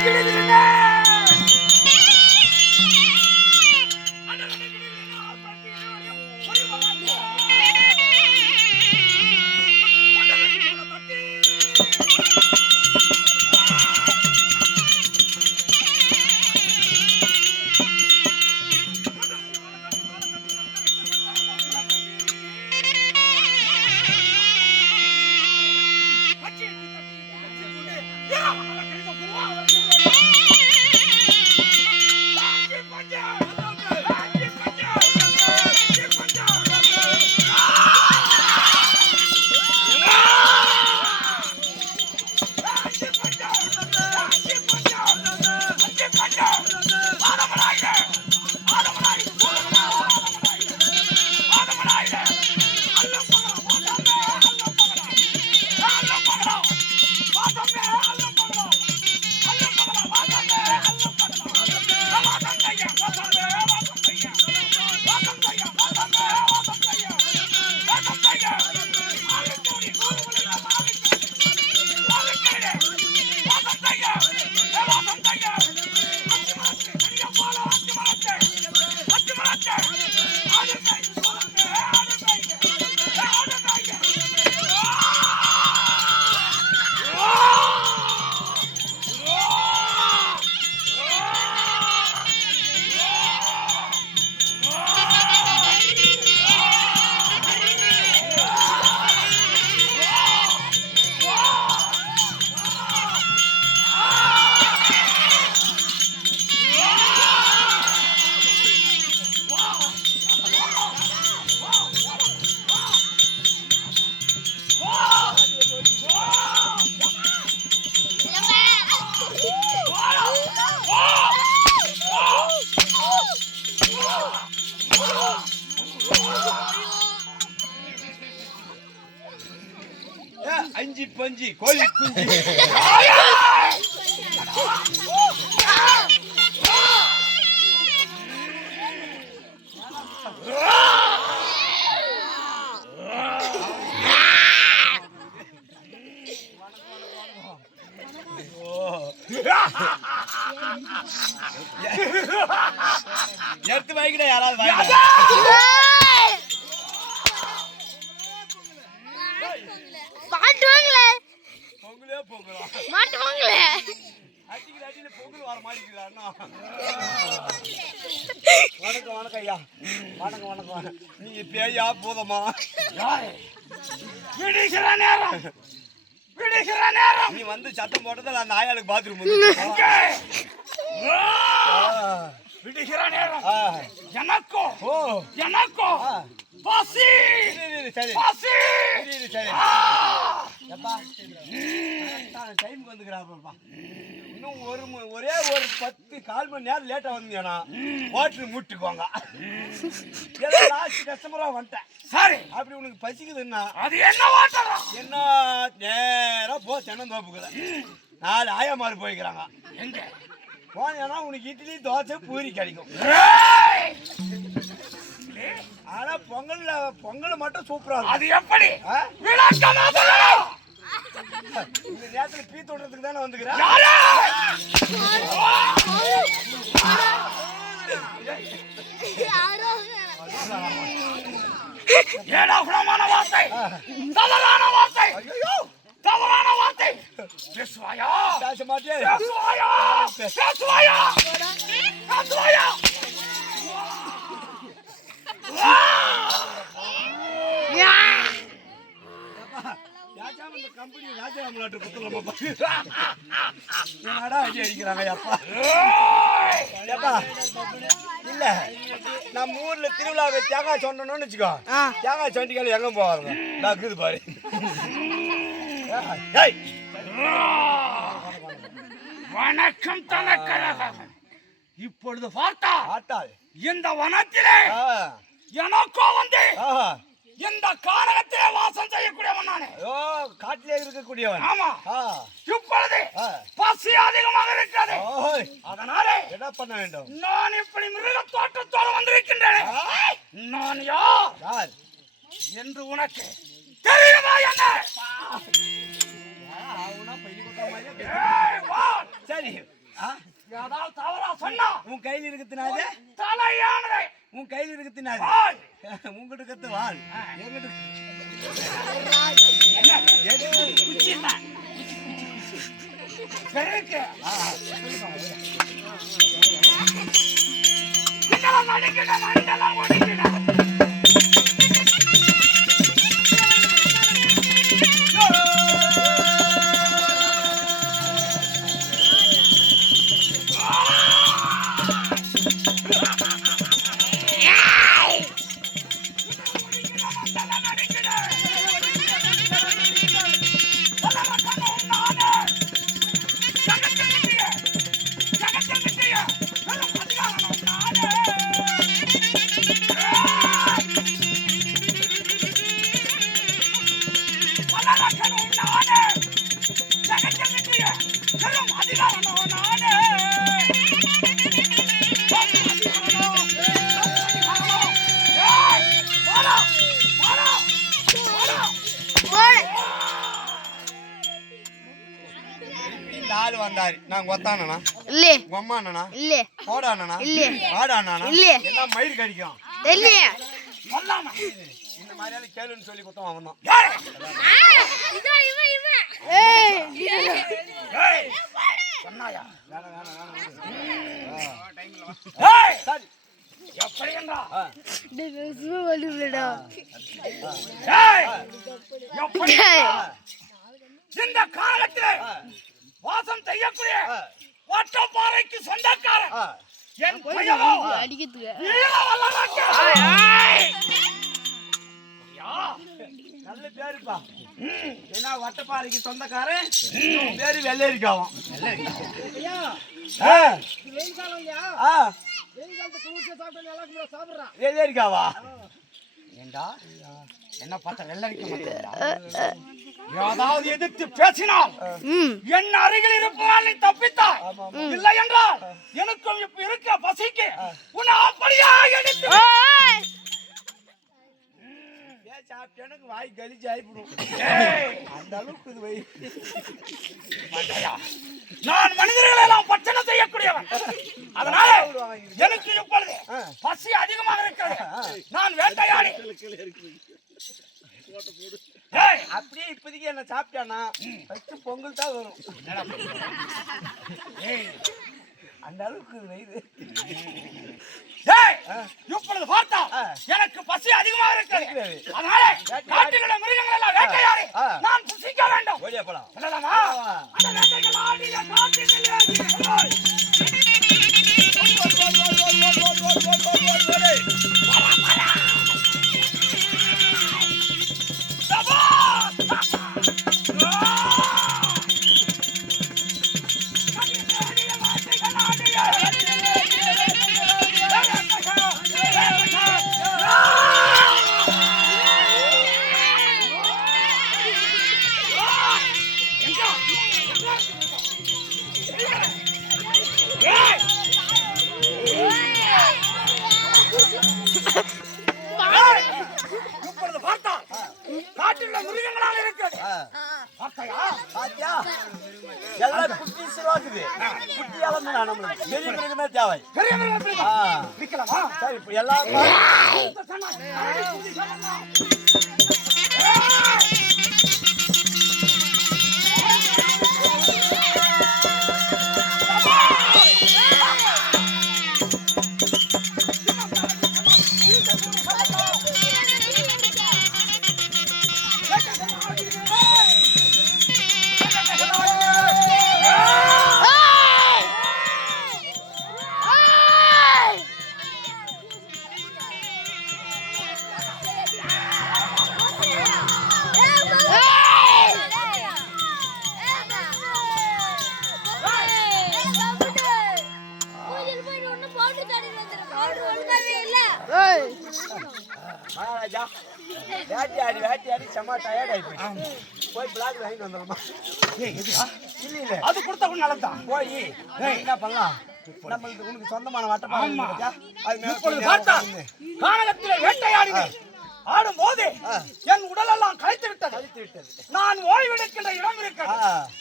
들려드린다! 哎 呀 பொங்கல் வர வணக்கம் வணக்கம் ஐயா. வணக்கம் வணக்கம். நீ பேயா போதமா? விடுகிற நேரம். விடுகிற நேரம். நீ வந்து சத்தம் போட்டதில் அந்த ஆயாளுக்கு பாத்ரூம் வந்து விடுகிற நேரம். எனக்கோ? ஓ. எனக்கோ. பசி. சரி பசி. சரி எப்பா? டைமுக்கு வந்துக்கிறாப்பா இன்னும் ஒரு ஒரே ஒரு பத்து கால் மணி நேரம் லேட்டா வந்தீங்கன்னா ஹோட்டல் முட்டுக்குவாங்க லாஸ்ட் கஸ்டமரா வந்துட்டேன். சரி. அப்படி உனக்கு பசிக்குதுன்னா அது என்ன வாட்டலாம் என்ன? நேரா போ தென்னந்தோப்புக்குள்ள நாலு ஆயாமாரு போய்க்கிறாங்க. எங்க? போனேன்னா உனக்கு இட்லி தோசை பூரி கிடைக்கும்! ஆனா பொங்கல்ல பொங்கல் மட்டும் சூப்பரா அது எப்படி? இந்த நேரத்துல பீ தொடுறதுக்கு தானே வந்துக்கிறேன். யாரு? ஏடாகுணமான வார்த்தை? தவறான வார்த்தை? ஐயோ தவறான வார்த்தை? பேசுவாயா? பேச மாட்டே பேசுவாயா? பேசுவாயா? பேசுவாயா? இந்த கம்பெனி ராஜாராம் நாட்டு குத்துலமாப்பா என்னடா அடி அடிக்கிறாங்க அப்பா ஏப்பா இல்ல. நம்ம ஊர்ல திருவிழாவை தேங்காய் சொன்னோம்னு வச்சுக்கோ. தேங்காய் சொண்டிக்கால எங்க போவாங்க நான் இருக்குது பாரு. ஏய். வணக்கம் தனக்கழகம். இப்பொழுது பார்த்தா ஆட்டாள் இந்த வனத்திலே ஆ. எனக்கோ வந்து ஆஹா. இந்த காரகத்திலே வாசம் செய்யக்கூடியவன் நானே? ஐயோ காட்டிலே இருக்கக்கூடியவன். ஆமா. இப்பொழுது. பசி அதிகமாக இருக்கிறது. அதனாலே என்ன பண்ண வேண்டும்? நான் இப்படி மிருக தோட்டத்தோடு வந்திருக்கின்றேன் நான் யார்? என்று உனக்கு தெரியுமா என்ன. சரி? ஏதாவது தவறா சொன்னா உன் கையில் இருக்குதுனாது தலையானதை உன் கையில் இருக்குதுனாது வாழ். உங்ககிட்ட கத்து. பெருக்கு. இதெல்லாம் வந்தாரு. நான் கொத்தானா இல்லே. உம்மாண்ணா இல்லே. போடாண்ணா இல்லே. வாடாண்ணா இல்லே. எல்லாம் மயிர் கடிக்கும். இல்லையே இந்த மாதிரியான கேளுன்னு சொல்லி கொடுத்தோம் அவன் தான். சரி இந்த காலத்திலே வாசம் செய்யக்கூடிய வட்டப்பாறைக்கு சொந்தக்காரன். என் பையனோ? நல்ல பேருப்பா. ஏன்னா வட்டப்பாறைக்கு சொந்தக்காரன். பேரு வெள்ளரிக்காவும். வெள்ளரிக்காவா? ஏண்டா? என்ன பார்த்தா வெள்ளரிக்க மாட்டேங்கிறா ஏதாவது எதிர்த்து பேசினால் என் அருகில் இருப்பதால் நீ தப்பித்தாய். இல்லை என்றால் எனக்கும் இப்ப இருக்கிற பசிக்கு உன்னை அப்படியே எடுத்து எனக்கு வாய் கழிச்சு ஆயிப்படும் ஏய், அந்த அளவுக்கு இது வை? நான் மனிதர்களை எல்லாம் பச்சனை செய்யக்கூடியவன். அதனால எனக்கு இப்பொழுது பசி அதிகமாக இருக்கிறது. நான் வேட்டையாடி. அப்படியே இப்போதைக்கு என்ன சாப்பிட்டானா ஃபர்ஸ்ட் பொங்கல் தான் வரும் அந்த அளவுக்கு இது இப்பொழுது பார்த்தா எனக்கு பசி அதிகமாக இருக்கிறது அதனால காட்டிலுள்ள மிருகங்கள் எல்லாம் வேட்டையாடி ஆ. நான் புசிக்க வேண்டும் ஓடியா போலாம் சொல்லலாமா அந்த வேட்டைகள் காட்டில் இப்போ வேட்டையாடி செம்ம டயர்ட் ஆயிப்போச்சு போய் பிளாக் வாங்கிட்டு வந்துடலாமா இல்லை இல்லை அது கொடுத்த உன் நலத்தான் போய் என்ன பண்ணலாம்? நம்மளுக்கு உனக்கு சொந்தமான வந்து கானகத்திலே வேட்டையாடினேன். ஆடும் போது என் உடல் எல்லாம் களைத்து விட்டது. கழித்து விட்டது. நான் ஓய்வெடுக்கின்ற.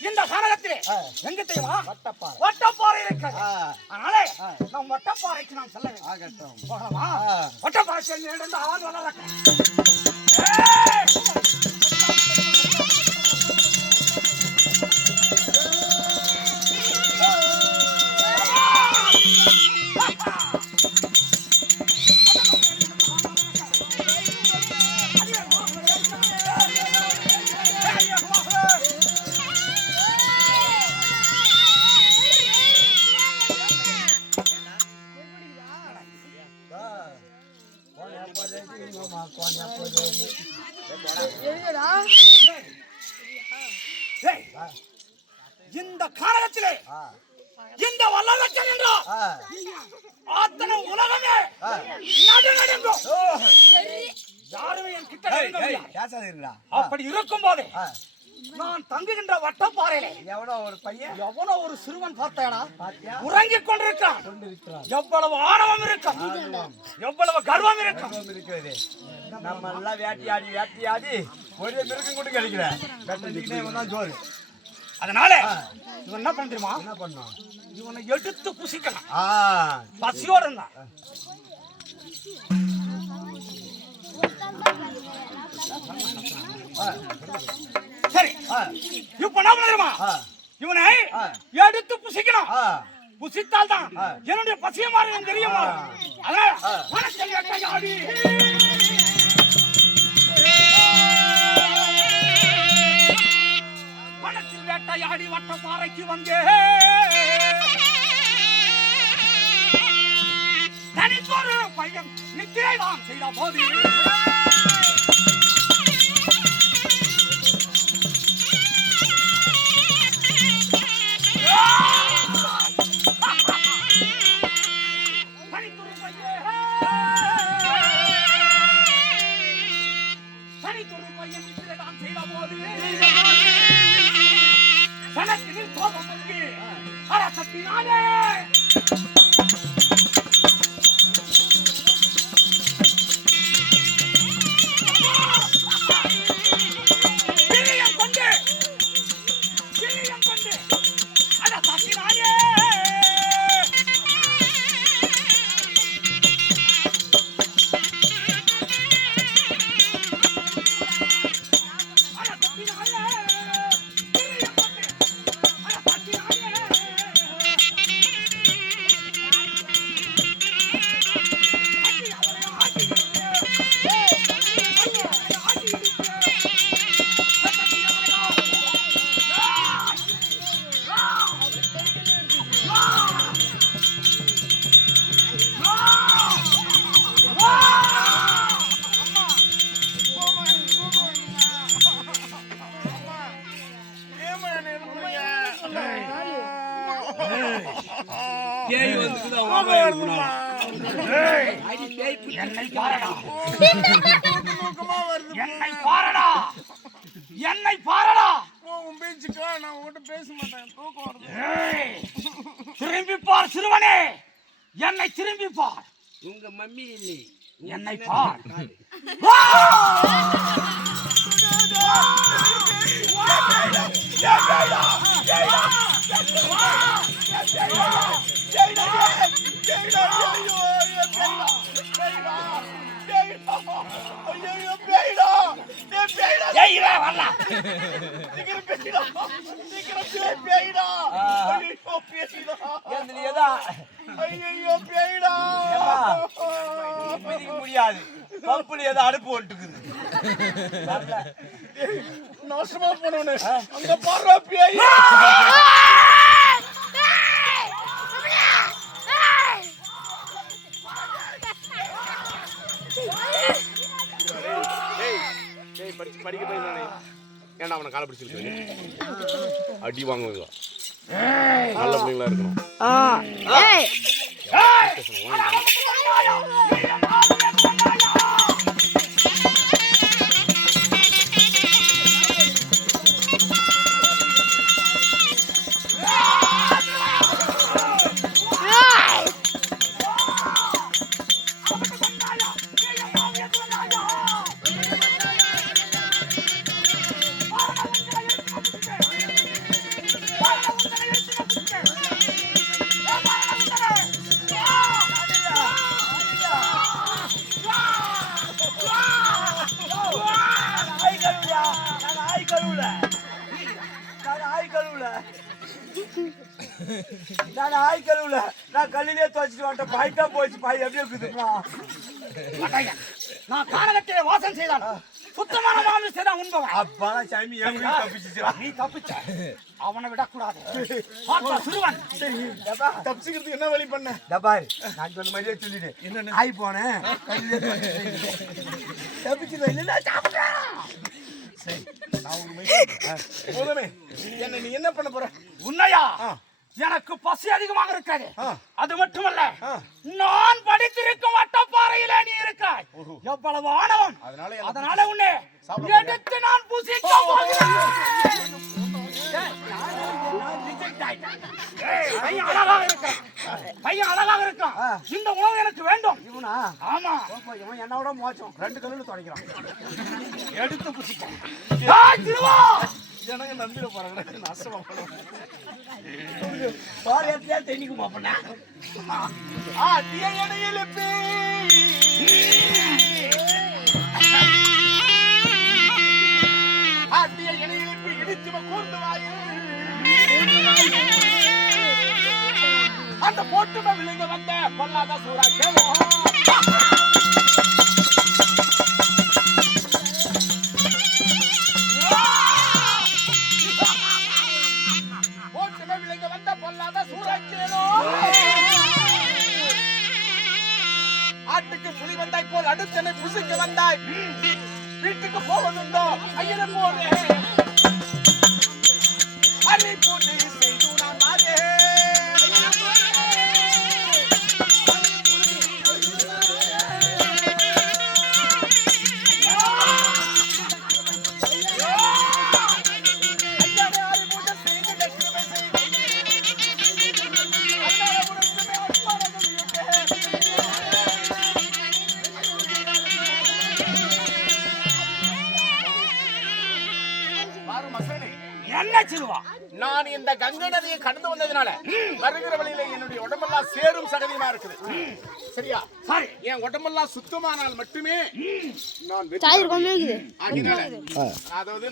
இந்த கானகத்திலே எங்க தெரியுமா வட்டப்பாறை. வட்டப்பாறை ஆ, அதனால. நாம் வட்டப்பாறைக்கு நாம் செல்ல வேண்டும். போகலாமா. வட்டப்பாறை சென்று நடந்து ஆள் வளர்க்க எங்கடா ஏய், இந்த காரகத்திலே ஆ, இந்த வல்லரசன் என்றோ ஆ, அத்தனை உலகமே. நடுநடுங்கும் யாருமே என் கிட்ட? அப்படி இருக்கும் போதே நான் தங்குகின்ற வட்டப்பாறையிலே எவனோ ஒரு பையன் எவனோ ஒரு சிறுவன் பாத்தியா உறங்கிக் கொண்டிருக்கான் எவ்வளவு ஆணவம் இருக்கும். எவ்வளவு கர்வம் இருக்கும். இருக்கிறது. நம்ம எல்லாம் வேட்டையாடி வேட்டையாடி ஒரே மிருகம் கூட கிடைக்கல வெட்டிக்கிட்டே இவன் ஜோறு அதனால இவன் என்ன பண்ண தெரியுமா? என்ன பண்ணோம்? இவனை எடுத்து புசிக்கலாம். ஆ. பசியோட இருந்தான். ஆ, சரி. இப்ப என்ன பண்ண தெரியுமா? ஆ, இவனை. எடுத்து புசிக்கணும். புசித்தால் தான். என்னுடைய பசிய மாறி தெரியுமா? அதனால. வணக்கம் வேட்டையாடி வனத்தில் வேட்டையாடி வட்டப்பாறைக்கு வந்தே. தனித்தொரு பையன் நித்திரை தான் செய்த போது. தனித்தொரு செய்த போது கோபம் வந்து அரசத்தினாலே பேய் வந்துக்குது, அவன் அம்மா எழுப்புனான். என்னை பாரடா என்னை பாரடா என்னை பாரடா ஏய், திரும்பி பார் சிறுவனே என்னை திரும்பி பார் உங்க மம்மி இல்லை என்னை பார் ஏய் இவன் வரல முடியாது பம்புல ஏதோ அடுப்பு ஒட்டுக்குது நாசமா போனவனே. அங்க பாரு பேய். படிக்க போய் தானே ஏன்டா அவனை காலை பிடிச்சிருக்கீங்க அடி வாங்குவீங்க நல்ல பிள்ளைங்களா இருக்கணும். நான் ஆய் கழுவுல நான் கல்லிலே துவச்சிட்டு வந்துட்டேன் பாய் தான் போச்சு. பாய் எப்படி மாட்டாங்க. நான் காலகட்டையை வாசம் செய்தான். சுத்தமான மாமிசை தான் உண்பவன். அப்பா சாமி என் உயிர் தப்பிச்சிச்சுடா. நீ தப்பிச்ச. அவனை விடக்கூடாது. சிறுவன். தப்பிச்சுக்கிறதுக்கு என்ன வழி பண்ண? டபார் நான் சொன்ன மாதிரியே சொல்லிட்டேன் ஆய் போனேன் கல்லிலே தப்பிச்சு இல்லைன்னா சாப்பிட்டேன் போதுமே என்ன நீ என்ன பண்ண போற? உன்னையா? எனக்கு பசி அதிகமாக இருக்கிறது. அது மட்டுமல்ல நான் படித்திருக்கும் வட்டப்பாறையிலே நீ இருக்காய் எவ்வளவு ஆணவம். அதனால உன்னை எடுத்து நான் புசிக்க அழகாக இருக்கான். பையன் அழகாக இருக்கான். இந்த உணவு எனக்கு வேண்டும். இவனா? ஆமா. இவன் என்னோட மோசம். ரெண்டு கல்லுல துடைக்கிறான். எடுத்து புசிக்க. ஜனங்க நம்பிட போறாங்க. நாசமா போறாங்க பாரு இடத்துல தென்னிக்கு மாப்பண்ணா ஆட்டிய எடையில் ஆட்டிய இடித்து கூர்ந்து அந்த போட்டும விழுந்து வந்த பொல்லாத சூறா கேளோ சரியா? சரி. என் உடம்பெல்லாம் சுத்தமானால் மட்டுமே நான் வெற்றி பெற முடியும். அதாவது